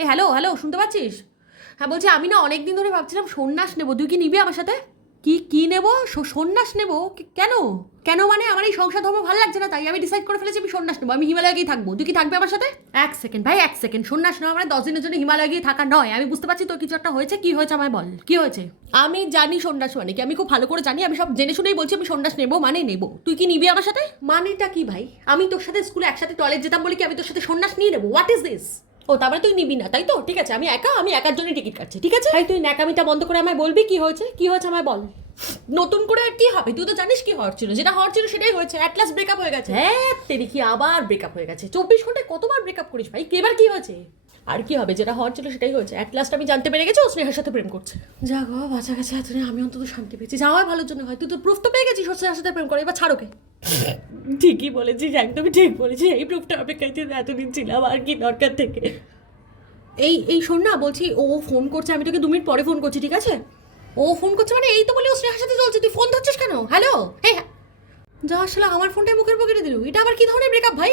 এ hello hello, শুনতে পাচ্ছিস? হ্যাঁ বলছি আমি না অনেক দিন ধরে ভাবছিলাম সন্ন্যাস নেব। তুই কি নিবি আমার সাথে? কি কি নেব? সন্ন্যাস নেব? কেন? কেন মানে আমার এই সংসার ধর্ম ভালো লাগছে না তাই আমি ডিসাইড করে ফেলেছি আমি সন্ন্যাস নেব। আমি হিমালয়ে গিয়ে থাকব। তুই কি থাকবে আমার সাথে? এক সেকেন্ড ভাই, এক সেকেন্ড সন্ন্যাস নেওয়া মানে দশ দিনের জন্য হিমালয়ে গিয়ে থাকা নয়। আমি বুঝতে পারছি তোর কিছু একটা হয়েছে। কি হয়েছে আমায় বল? কি হয়েছে? আমি জানি সন্ন্যাস মানে কি। আমি খুব ভালো করে জানি। আমি সব জেনে শুনেই বলছি আমি সন্ন্যাস নেব মানে নেব। তুই কি নিবি আমার সাথে? মানেটা কি ভাই? আমি তোর সাথে স্কুলে একসাথে টয়লেট যেতাম বলে কি আমি তোর সাথে সন্ন্যাস নিয়ে নেব? হোয়াট ইজ দিস ও তারপরে তুই নিবি না তাই তো? ঠিক আছে আমি একা আমি একার জন্য টিকিট কাটছি ঠিক আছে? ভাই তুই ন্যাকামিটা বন্ধ করে আমায় বলবি কি হয়েছে? কি হয়েছে আমায় বল। নতুন করে আর কি হবে? তুই তো জানিস কি হওয়ার ছিল যেটা হওয়ার ছিল সেটাই হয়েছে অ্যাটলাস ব্রেকআপ হয়ে গেছে। হ্যাঁ তেরি কি আবার ব্রেকআপ হয়ে গেছে? চব্বিশ ঘন্টায় কতবার ব্রেকআপ করিস ভাই? এবার কি হয়েছে? আর কি হবে যেটা হওয়ার ছিল সেটাই হয়েছে। অ্যাট লাস্ট আমি জানতে পেরে গেছি ও স্নেহার সাথে প্রেম করছে। যা গো বাঁচা গেছে এতদিন আমি অন্তত শান্তি পেয়েছি। যাওয়ার ভালোর জন্য হয় তুই তো প্রুফ তো পেয়ে গেছিস ওর স্নেহার সাথে প্রেম করে এবার ছাড়োকে ঠিকই বলেছিস, একদমই ঠিক বলেছিস। এই প্রুফটা অপেক্ষায় এতদিন ছিলাম, আর কি দরকার থেকে। এই এই শোন না, বলছি ও ফোন করছে, আমি তোকে দু মিনিট পরে ফোন করছি, ঠিক আছে? ও ফোন করছে মানে এই তো বলে ও স্নেহার সাথে চলছে, তুই ফোন ধরছিস কেন? হ্যালো হ্যাঁ যা আসলে আমার ফোনটাই মুখের পকেটে দিল, এটা আবার কি ধরনের ব্রেকআপ ভাই?